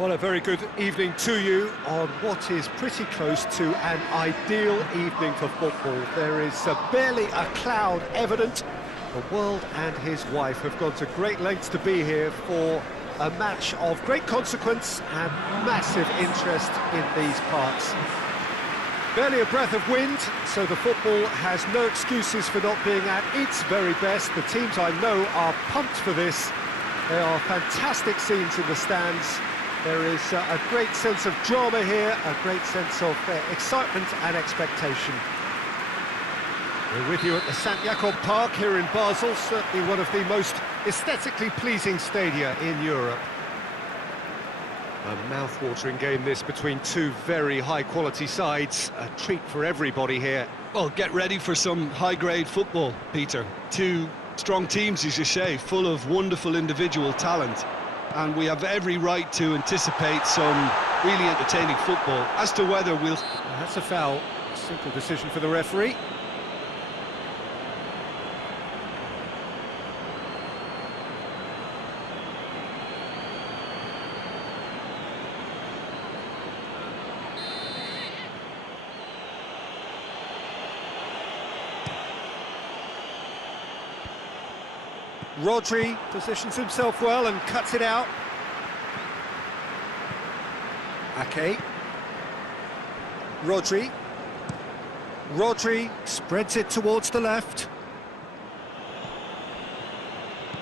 Well, a very good evening to you on what is pretty close to an ideal evening for football. There is barely a cloud evident. The world and his wife have gone to great lengths to be here for a match of great consequence and massive interest in these parts. Barely a breath of wind, so the football has no excuses for not being at its very best. The teams I know are pumped for this. There are fantastic scenes in the stands. There is a great sense of drama here, a great sense of excitement and expectation. We're with you at the St. Jakob Park here in Basel, certainly one of the most aesthetically pleasing stadia in Europe. A mouth-watering game this between two very high-quality sides, a treat for everybody here. Well, get ready for some high-grade football, Peter. Two strong teams, as you say, full of wonderful individual talent. And we have every right to anticipate some really entertaining football. As to whether we'll... That's a foul. Simple decision for the referee. Rodri positions himself well and cuts it out. Ake. Rodri spreads it towards the left.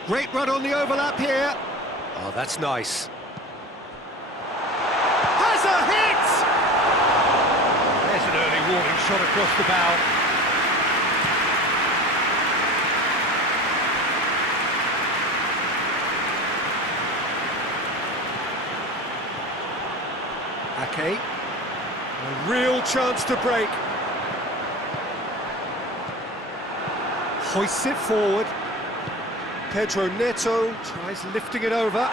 Great run on the overlap here. Oh, that's nice. Has a hit! There's an early warning shot across the bow. Ake, a real chance to break. Hoists it forward. Pedro Neto tries lifting it over.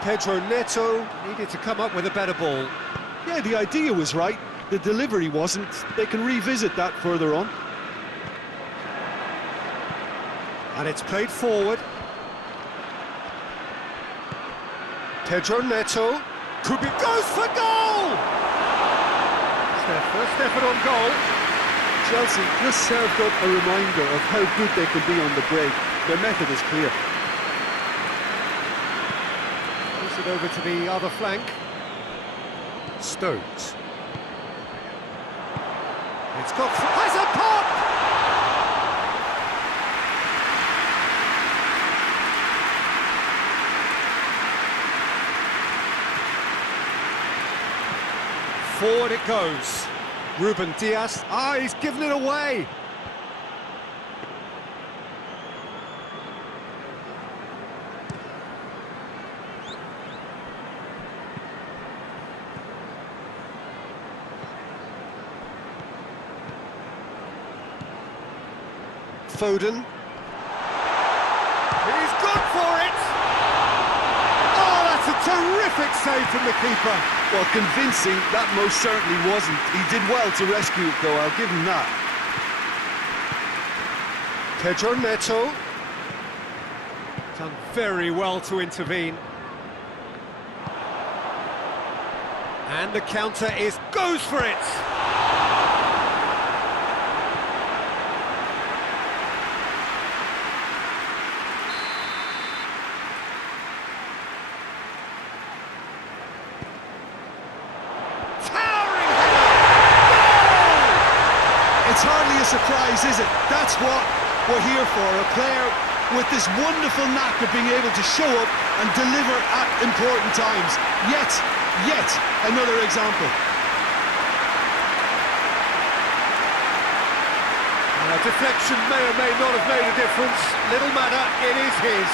Pedro Neto needed to come up with a better ball. Yeah, the idea was right, the delivery wasn't. They can revisit that further on. And it's played forward. Pedro Neto. Could be, goes for goal! It's their first effort on goal. Chelsea just served up a reminder of how good they can be on the break. Their method is clear. Push it over to the other flank. Stones. It's got... has a pop! Forward it goes. Ruben Diaz. Ah, he's given it away. Foden. He's gone for it. Oh, that's a terrific save from the keeper. Well, convincing, that most certainly wasn't. He did well to rescue it, though, I'll give him that. Pedro Neto. Done very well to intervene. And the counter goes for it! It's hardly a surprise, is it? That's what we're here for, a player with this wonderful knack of being able to show up and deliver at important times. Yet another example. A deflection may or may not have made a difference. Little matter, it is his.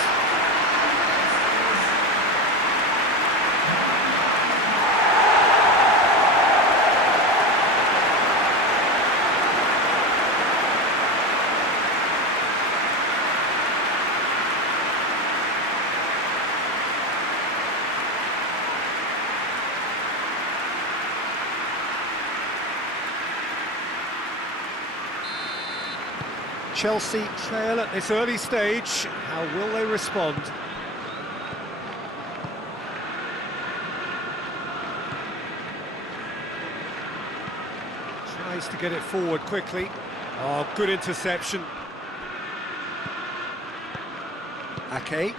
Chelsea trail at this early stage. How will they respond? Tries to get it forward quickly. Oh, good interception. Ake.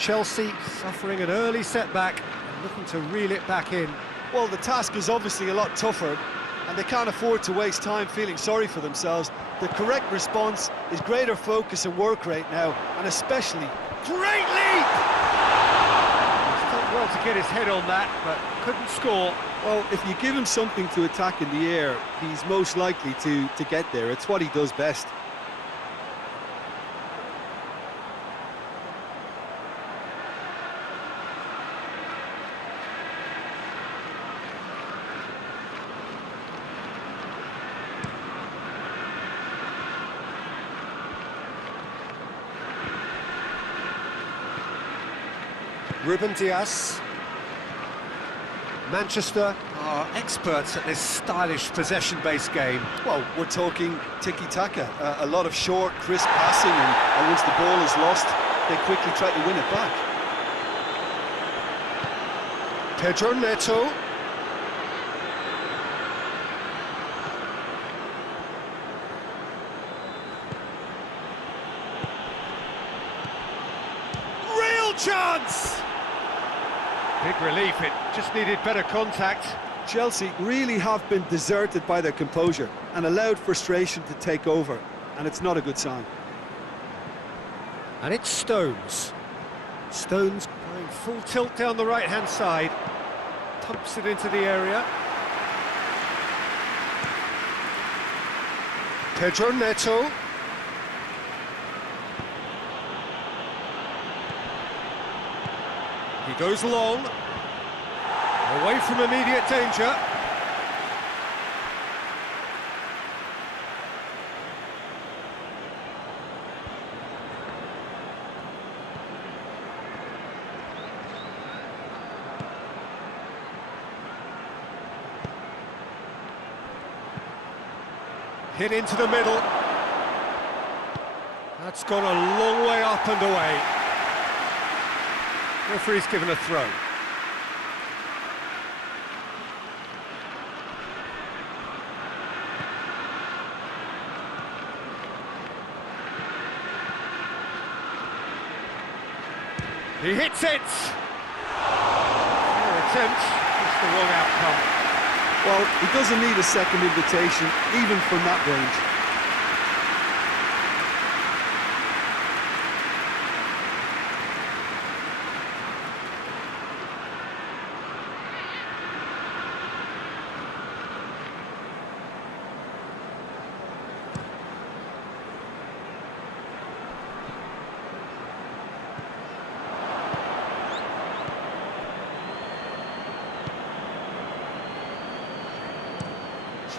Chelsea suffering an early setback and looking to reel it back in. Well, the task is obviously a lot tougher, and they can't afford to waste time feeling sorry for themselves. The correct response is greater focus and work rate now, and especially great leap! He's done well to get his head on that, but couldn't score. Well, if you give him something to attack in the air, he's most likely to get there. It's what he does best. Ruben Dias. Manchester are experts at this stylish possession-based game. Well, we're talking tiki-taka, a lot of short, crisp passing, and once the ball is lost, they quickly try to win it back. Pedro Neto. Real chance! Big relief, it just needed better contact. Chelsea really have been deserted by their composure and allowed frustration to take over, and it's not a good sign. And it's Stones. Stones going full tilt down the right-hand side. Pumps it into the area. Pedro Neto. He goes long. Away from immediate danger. Hit into the middle. That's gone a long way up and away. Referee's given a throw. He hits it! Fair attempt, just the wrong outcome. Well, he doesn't need a second invitation, even from that range.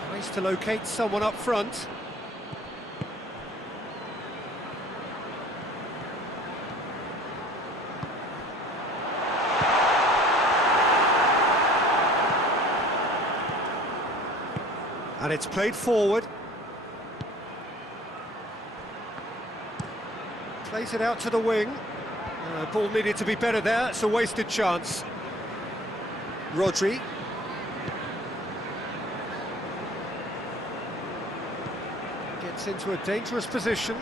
Tries to locate someone up front. And it's played forward. Plays it out to the wing. Ball needed to be better there. It's a wasted chance. Rodri. Gets into a dangerous position.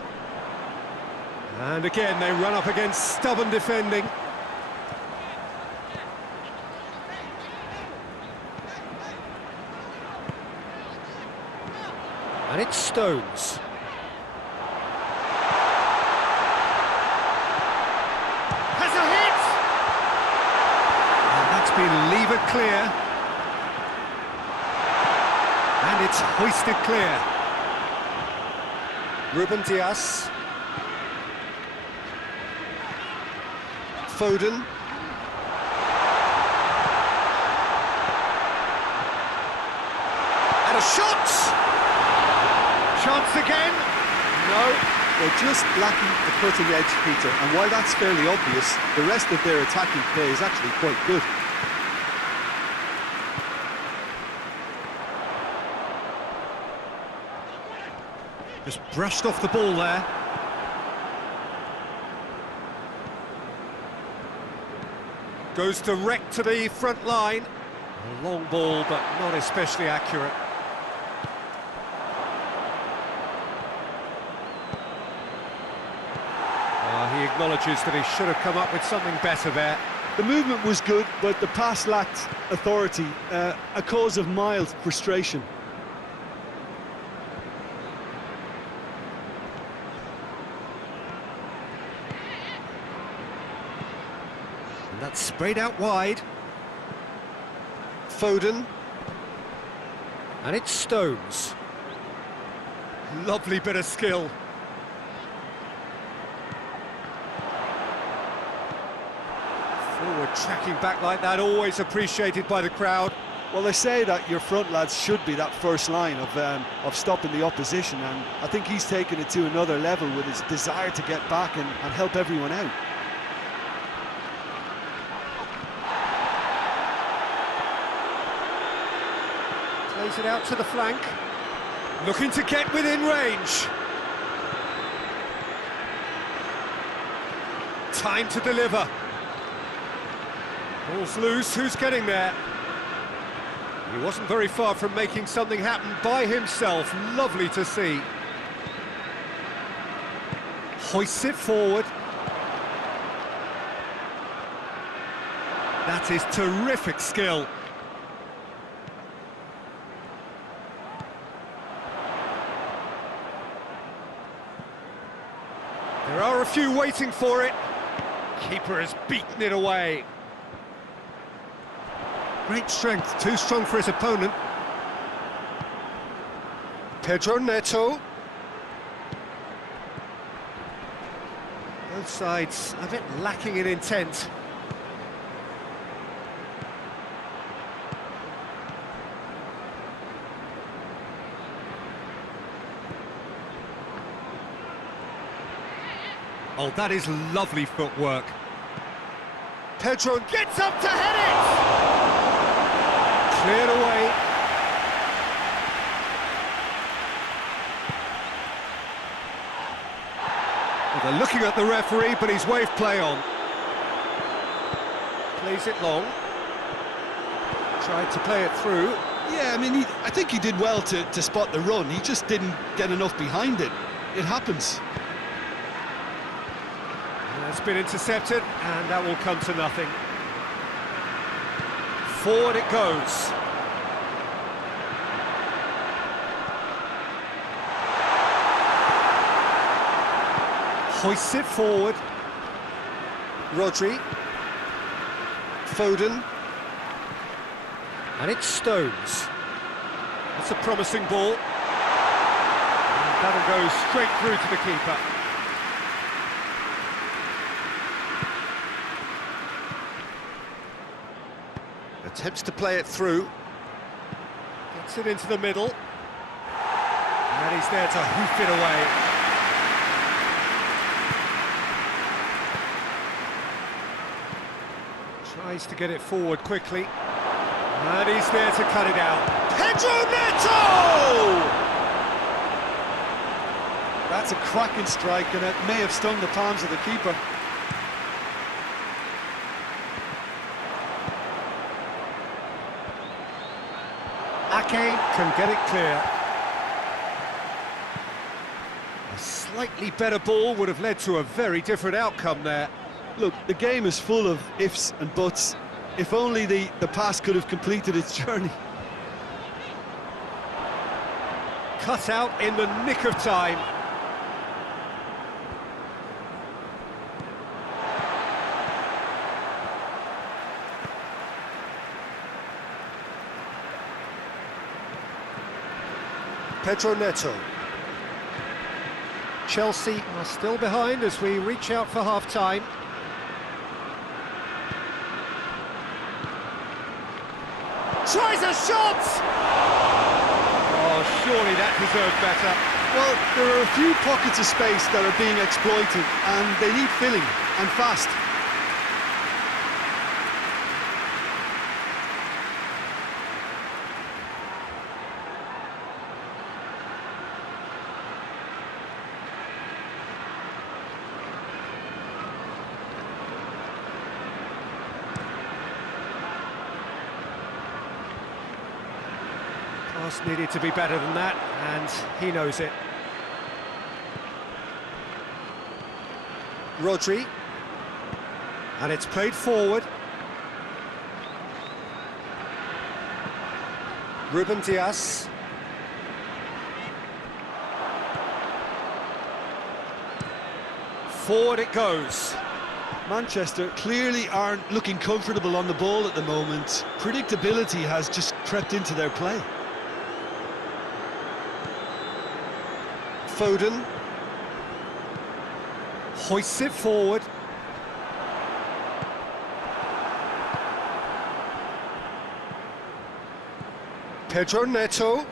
And again, they run up against stubborn defending. And it's Stones. Has a hit! And that's been levered clear. And it's hoisted clear. Ruben Dias. Foden. And a shot! Chance again? No. They're just lacking the cutting edge, Peter, and while that's fairly obvious, the rest of their attacking play is actually quite good. Just brushed off the ball there. Goes direct to the front line. A long ball, but not especially accurate. He acknowledges that he should have come up with something better there. The movement was good, but the pass lacked authority, a cause of mild frustration. And that's sprayed out wide. Foden. And it's Stones. Lovely bit of skill. Forward tracking back like that, always appreciated by the crowd. Well, they say that your front lads should be that first line of stopping the opposition, and I think he's taken it to another level with his desire to get back and help everyone out. Plays it out to the flank. Looking to get within range. Time to deliver. Ball's loose, who's getting there? He wasn't very far from making something happen by himself. Lovely to see. Hoists it forward. That is terrific skill. There are a few waiting for it. Keeper has beaten it away. Great strength, too strong for his opponent. Pedro Neto. Both sides a bit lacking in intent. Oh, that is lovely footwork. Pedro gets up to head it! Cleared away. Well, they're looking at the referee, but he's waved play on. Plays it long. Tried to play it through. Yeah, I mean, I think he did well to spot the run. He just didn't get enough behind it. It happens. That's been intercepted, and that will come to nothing. Forward it goes. Hoists it forward. Rodri. Foden. And it's Stones. That's a promising ball. And that'll go straight through to the keeper. Attempts to play it through. Gets it into the middle. And he's there to hoof it away. Tries to get it forward quickly. And he's there to cut it out. Pedro Neto! That's a cracking strike, and it may have stung the palms of the keeper. Ake can get it clear. A slightly better ball would have led to a very different outcome there. Look, the game is full of ifs and buts. If only the pass could have completed its journey. Cut out in the nick of time. Pedro Neto. Chelsea are still behind as we reach out for half-time. Tries a shot! Oh, surely that deserved better. Well, there are a few pockets of space that are being exploited, and they need filling, and fast. Pass needed to be better than that, and he knows it. Rodri. And it's played forward. Ruben Dias. Forward it goes. Manchester clearly aren't looking comfortable on the ball at the moment. Predictability has just crept into their play. Foden. Hoists it forward. Pedro Neto.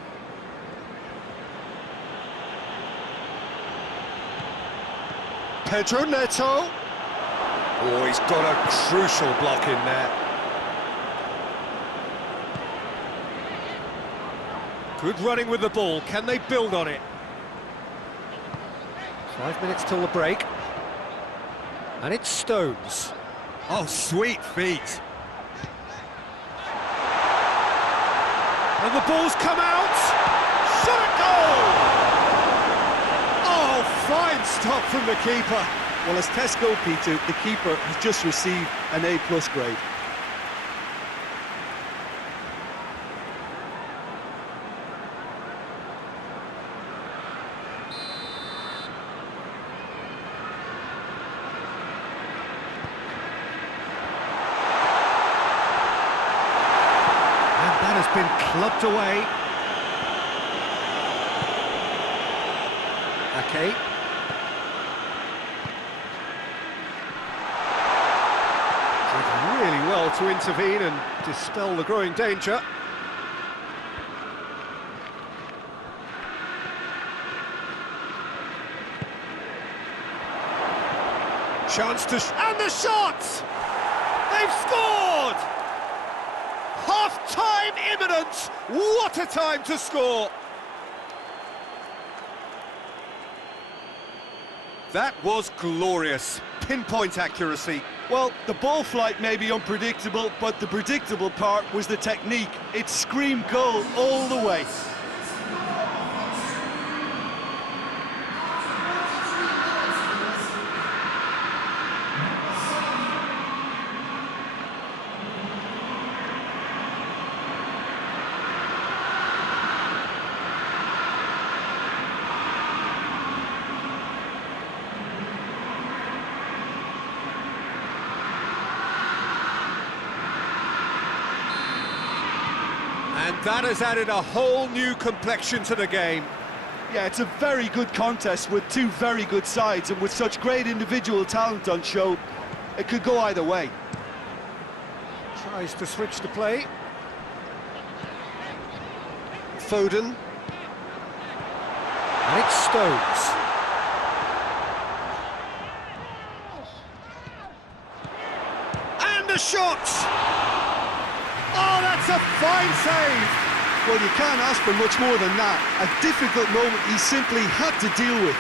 Pedro Neto. Oh, he's got a crucial block in there. Good running with the ball. Can they build on it? 5 minutes till the break. And it's Stones. Oh, sweet feet. And the ball's come out. Shot a goal! Oh, fine stop from the keeper. Well, as tests go, Peter, the keeper has just received an A+ grade. Has been clubbed away. Okay. Did really well to intervene and dispel the growing danger. Chance to... and the shot! They've scored! Half-time imminent! What a time to score! That was glorious. Pinpoint accuracy. Well, the ball flight may be unpredictable, but the predictable part was the technique. It screamed goal all the way. And that has added a whole new complexion to the game. Yeah, it's a very good contest with two very good sides, and with such great individual talent on show, it could go either way. Tries to switch the play. Foden. And it's Stones. And a shot! Oh, that's a fine save! Well, you can't ask for much more than that. A difficult moment he simply had to deal with.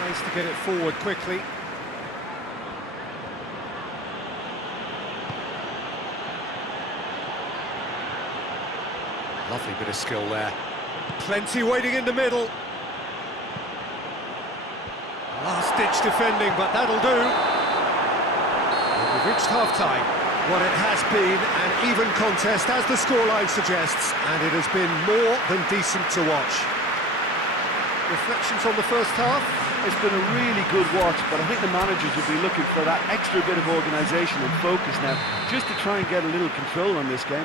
Tries to get it forward quickly. Lovely bit of skill there. Plenty waiting in the middle. Last-ditch defending, but that'll do. And we've reached half-time. What it has been an even contest, as the scoreline suggests, and it has been more than decent to watch. Reflections on the first half? It's been a really good watch, but I think the managers will be looking for that extra bit of organisation and focus now, just to try and get a little control on this game.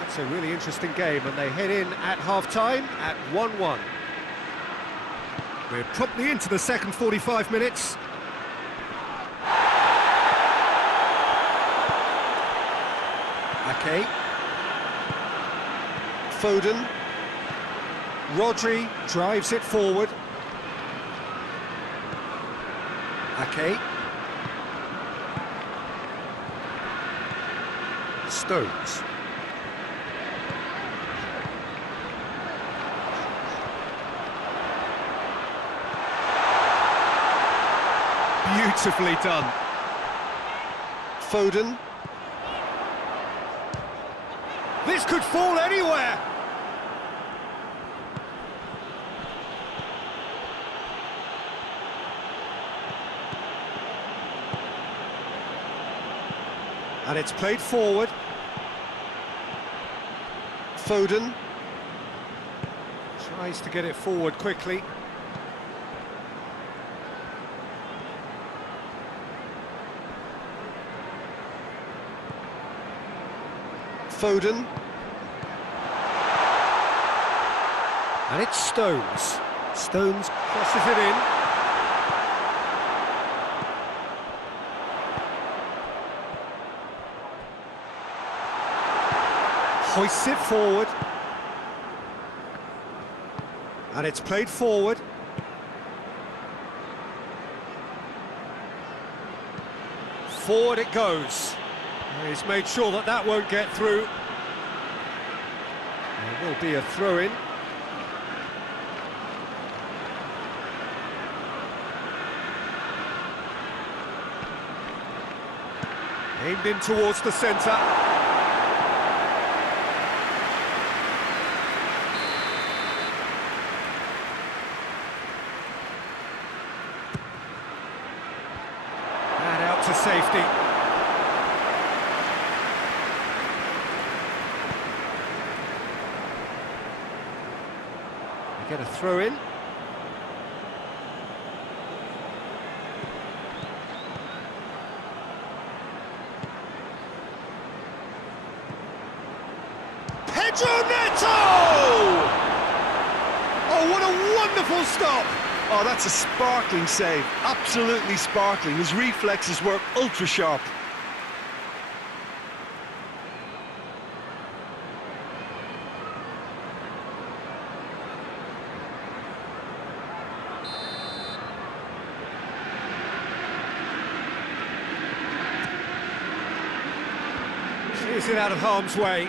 That's a really interesting game, and they head in at half-time at 1-1. We're promptly into the second 45 minutes. Okay. Foden. Rodri drives it forward. Okay. Stones. Beautifully done. This could fall anywhere. And it's played forward. Foden tries to get it forward quickly. Foden. And it's Stones. Stones crosses it in. Hoists it forward. And it's played forward. Forward it goes. He's made sure that that won't get through. There will be a throw-in. Aimed in towards the centre. And out to safety. They get a throw-in. Oh, what a wonderful stop! Oh, that's a sparkling save, absolutely sparkling. His reflexes were ultra sharp. Clears it out of harm's way.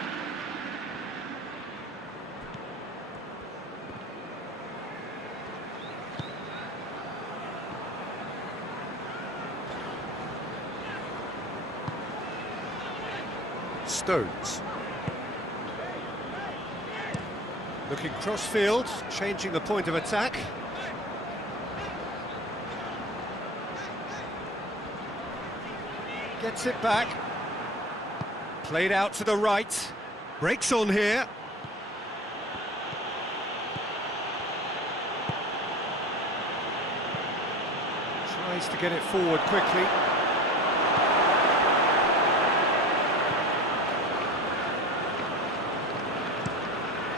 Stones. Looking cross-field, changing the point of attack. Gets it back. Played out to the right. Breaks on here. Tries to get it forward quickly.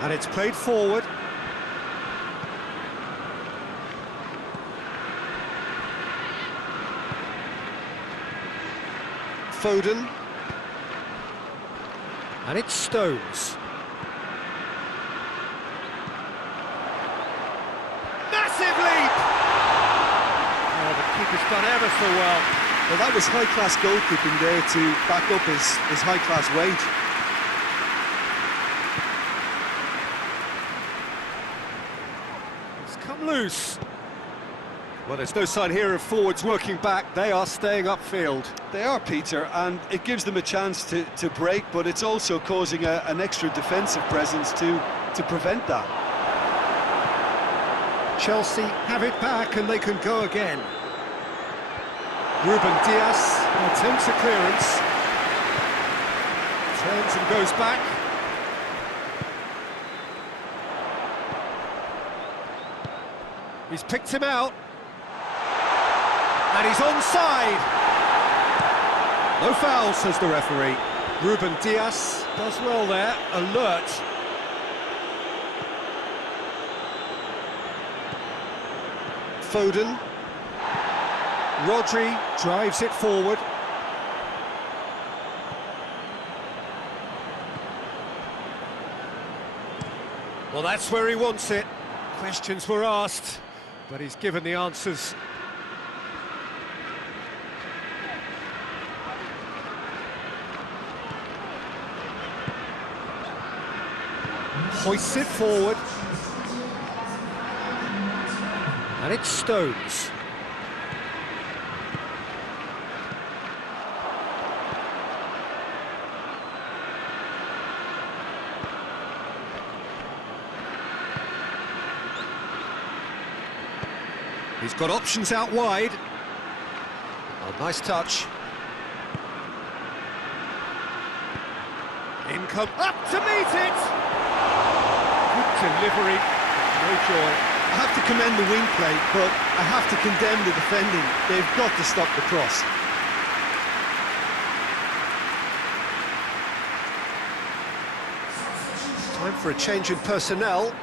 And it's played forward. Foden. And it's Stones. Massive leap! Oh, the keeper's done ever so well. Well, that was high-class goalkeeping there to back up his high-class weight. Come loose. Well, there's no sign here of forwards working back. They are staying upfield. They are, Peter, and it gives them a chance to break, but it's also causing an extra defensive presence to prevent that. Chelsea have it back and they can go again. Ruben Dias attempts a clearance. Turns and goes back. He's picked him out. And he's onside. No foul, says the referee. Ruben Dias does well there, alert. Foden. Rodri drives it forward. Well, that's where he wants it. Questions were asked, but he's given the answers. Hoists it forward. And it's Stones. He's got options out wide. Oh, nice touch. In come up to meet it. Good delivery. No joy. I have to commend the wing play, but I have to condemn the defending. They've got to stop the cross. Time for a change in personnel.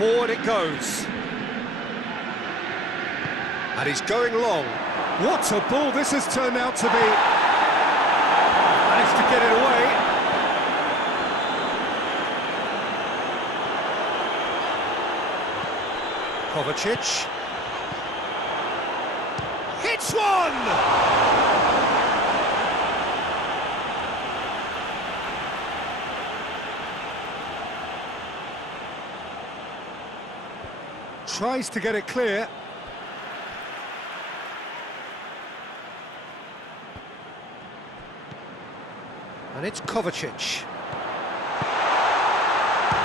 Forward it goes. And he's going long. What a ball this has turned out to be. Managed to get it away. Kovacic. Hits one! Tries to get it clear. And it's Kovacic.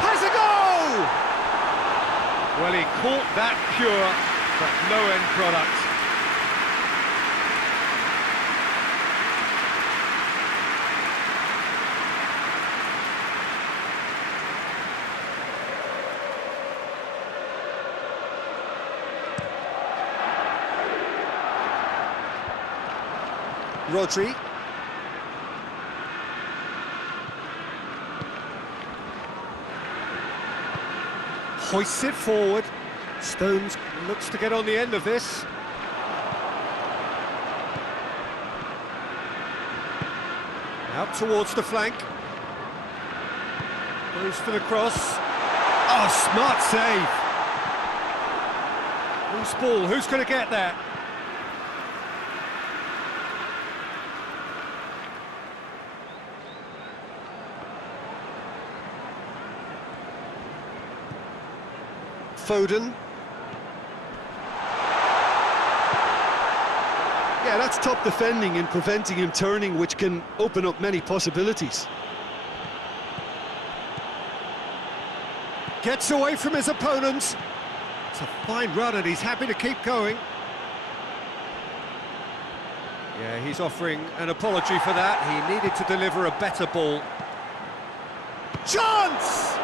Has a goal! Well, he caught that pure, but no end product. Rodri. Hoists it forward. Stones looks to get on the end of this. Out towards the flank. Goes for the cross. Oh, smart save. Loose ball, who's going to get that? Foden. Yeah, that's top defending and preventing him turning, which can open up many possibilities. Gets away from his opponents. It's a fine run and he's happy to keep going. Yeah, he's offering an apology for that. He needed to deliver a better ball. Chance!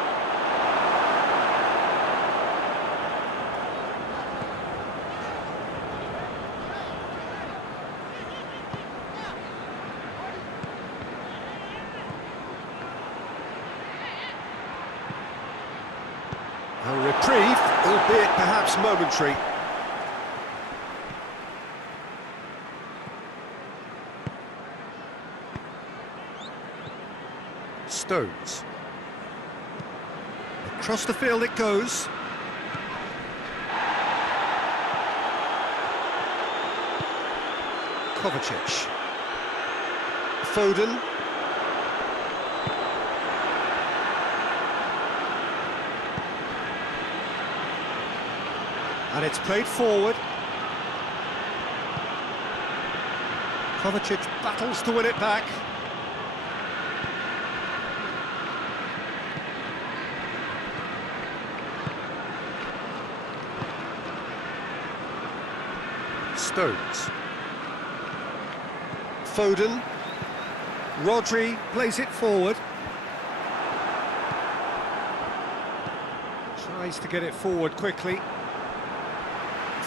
A reprieve, albeit perhaps momentary. Stones. Across the field it goes. Kovacic. Foden. And it's played forward. Kovacic battles to win it back. Stones. Foden. Rodri plays it forward. Tries to get it forward quickly.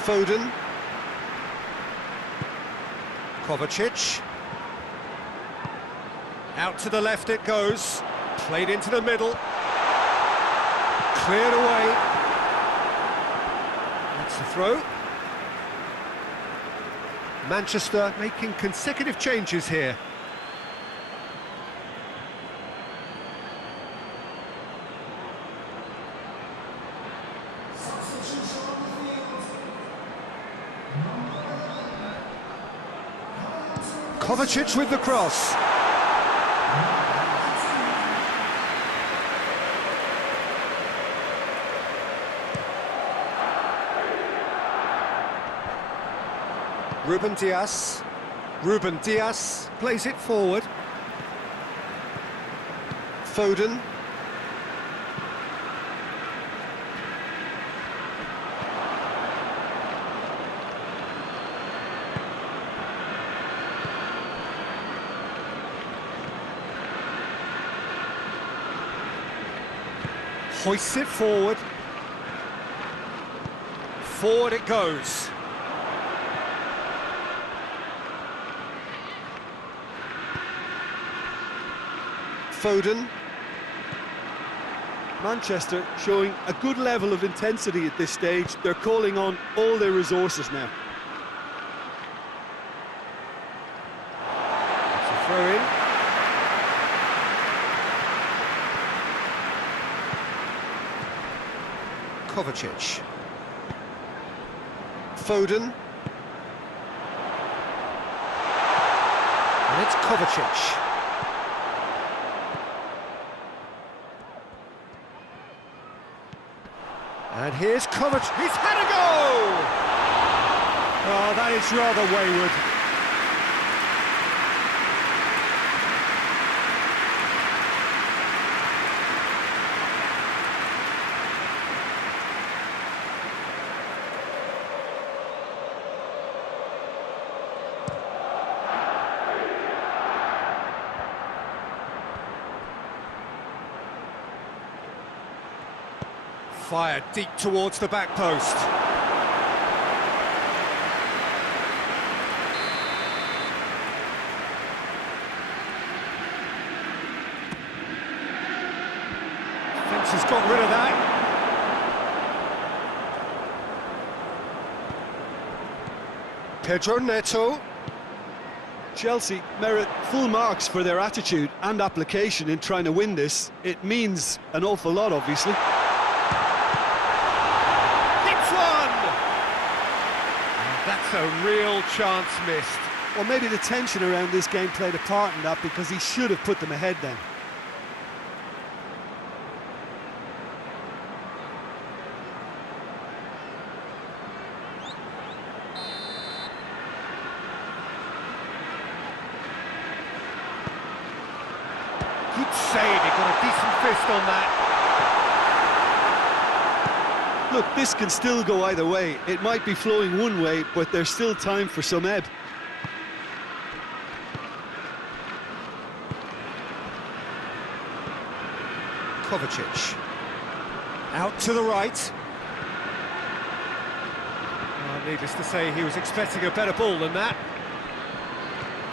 Foden. Kovacic. Out to the left it goes. Played into the middle. Cleared away. That's the throw. Manchester making consecutive changes here. Kovacic with the cross. Ruben Dias. Ruben Dias plays it forward. Foden. Hoists it forward. Forward it goes. Foden. Manchester showing a good level of intensity at this stage. They're calling on all their resources now. It's a throw in. Kovacic. Foden. And it's Kovacic. And here's Kovacic. He's had a goal! Oh, that is rather wayward. Fired deep towards the back post. Defence has got rid of that. Pedro Neto. Chelsea merit full marks for their attitude and application in trying to win this. It means an awful lot, obviously. That's a real chance missed. Well, maybe the tension around this game played a part in that, because he should have put them ahead then. Good save, he got a decent fist on that. Look, this can still go either way. It might be flowing one way, but there's still time for some ebb. Kovacic. Out to the right. Oh, needless to say, he was expecting a better ball than that.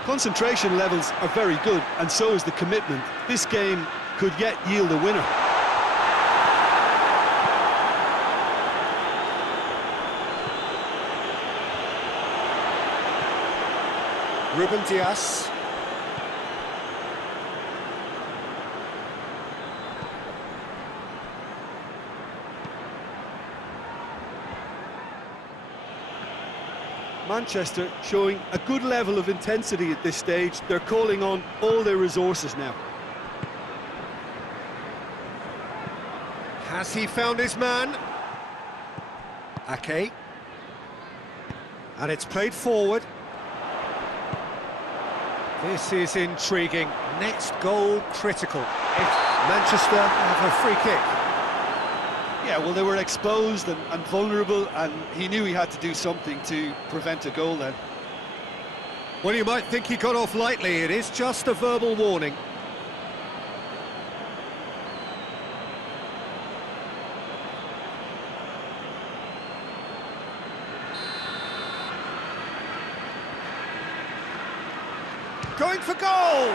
Concentration levels are very good, and so is the commitment. This game could yet yield a winner. Ruben Dias. Manchester showing a good level of intensity at this stage. They're calling on all their resources now. Has he found his man? Ake. And it's played forward. This is intriguing. Next goal critical. If Manchester have a free kick. Yeah, well, they were exposed and vulnerable, and he knew he had to do something to prevent a goal then. Well, you might think he got off lightly. It is just a verbal warning. Going for goal!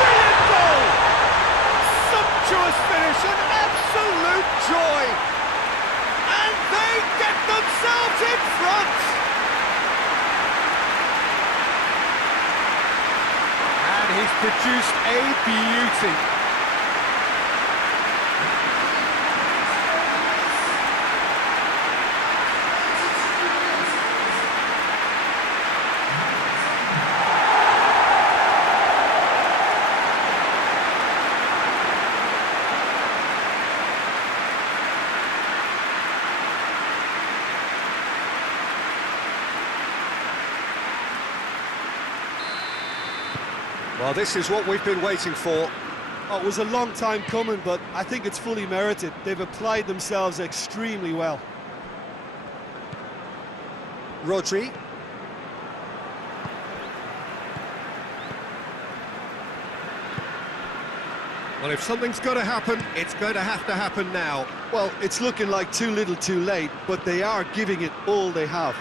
Brilliant goal! Sumptuous finish, an absolute joy! And they get themselves in front! And he's produced a beauty. Well, this is what we've been waiting for. Oh, it was a long time coming, but I think it's fully merited. They've applied themselves extremely well. Rodri. Well, if something's got to happen, it's going to happen now. Well, it's looking like too little too late, but they are giving it all they have.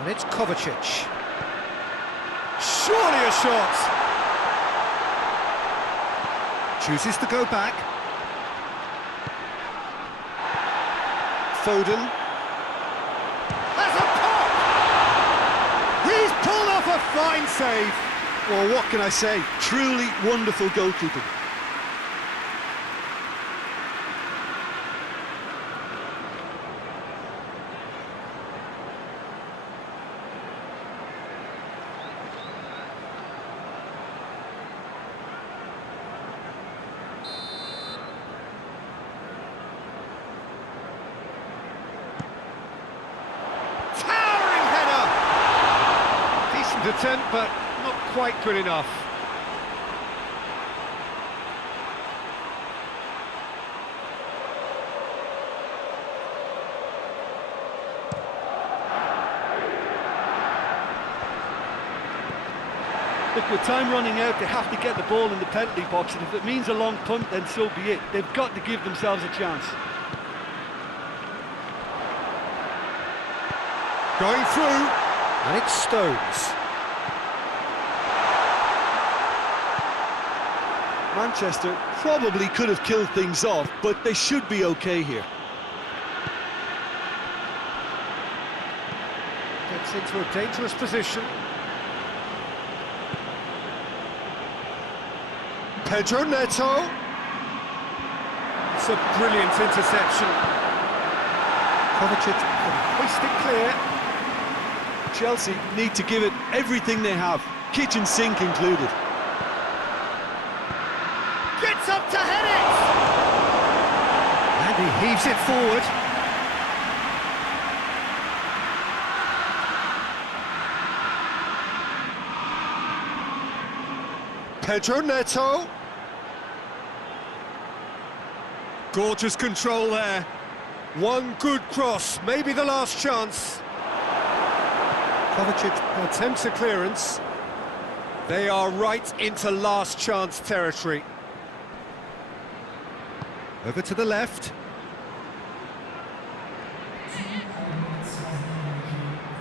And it's Kovacic. Surely a shot! Chooses to go back. Foden. That's a pop! He's pulled off a fine save. Well, what can I say? Truly wonderful goalkeeping. Towering header! Decent attempt, but not quite good enough. Look, with time running out, they have to get the ball in the penalty box, and if it means a long punt, then so be it. They've got to give themselves a chance. Going through, and it's Stones. Manchester probably could have killed things off, but they should be okay here. Gets into a dangerous position. Pedro Neto. It's a brilliant interception. Kovacic can hoist it clear. Chelsea need to give it everything they have, kitchen sink included. Gets up to head it! And he heaves it forward. Pedro Neto. Gorgeous control there. One good cross, maybe the last chance. Kovacic attempts a clearance. They are right into last chance territory. Over to the left.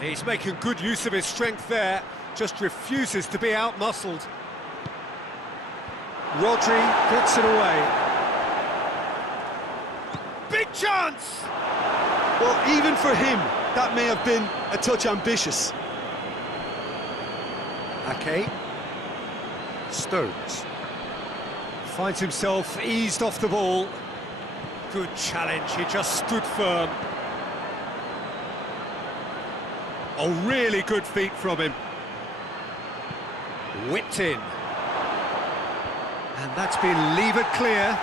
He's making good use of his strength there, just refuses to be out-muscled. Rodri gets it away. Big chance! Well, even for him, that may have been a touch ambitious. Ake. Stones. Finds himself eased off the ball. Good challenge, he just stood firm. Oh, really good feet from him. Whipped in. And that's been levered clear.